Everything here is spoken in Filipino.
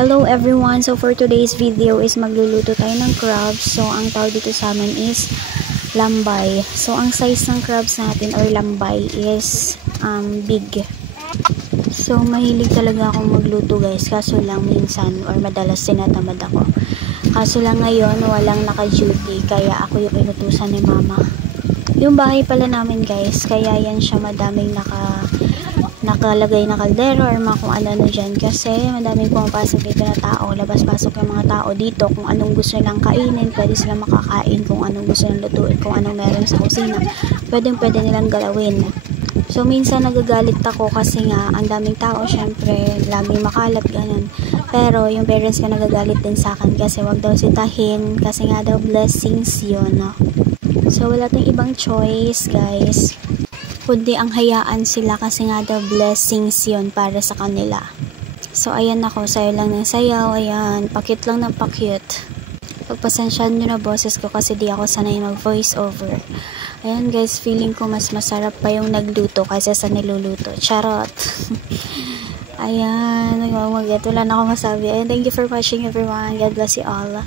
Hello everyone! So for today's video is magluluto tayo ng crabs. So ang tawag dito sa amin is lambay. So ang size ng crabs natin or lambay is big. So mahilig talaga akong magluto guys, kaso lang minsan or madalas tinatamad ako. Kaso lang ngayon walang naka-duty kaya ako yung inutusan ni mama. Yung bahay pala namin guys, kaya yan siya madaming nakalagay na kaldero or mga kung ano dyan kasi madaming pumapasok dito na tao, labas-pasok yung mga tao dito, kung anong gusto nilang kainin, pwede silang makakain, kung anong gusto nilang lutuin, kung anong meron sa kusina, pwede nilang galawin. So minsan nagagalit ako kasi nga ang daming tao, syempre laging makalat ganun, pero yung parents ko nagagalit din sa akin kasi wag daw sitahin kasi nga daw blessings yun, no? So wala tayong ibang choice guys, kundi ang hayaan sila kasi nga daw blessings yon para sa kanila. So ayan ako, sayo lang ng sayaw, ayan, pakit lang ng pakit. Pagpasensyahan nyo na boses ko kasi di ako sanay mag voice over. Ayan guys, feeling ko mas masarap pa yung nagluto kaysa sa niluluto. Charot. Ayan, wala na ako masabi. Ayan, thank you for watching everyone. God bless you all.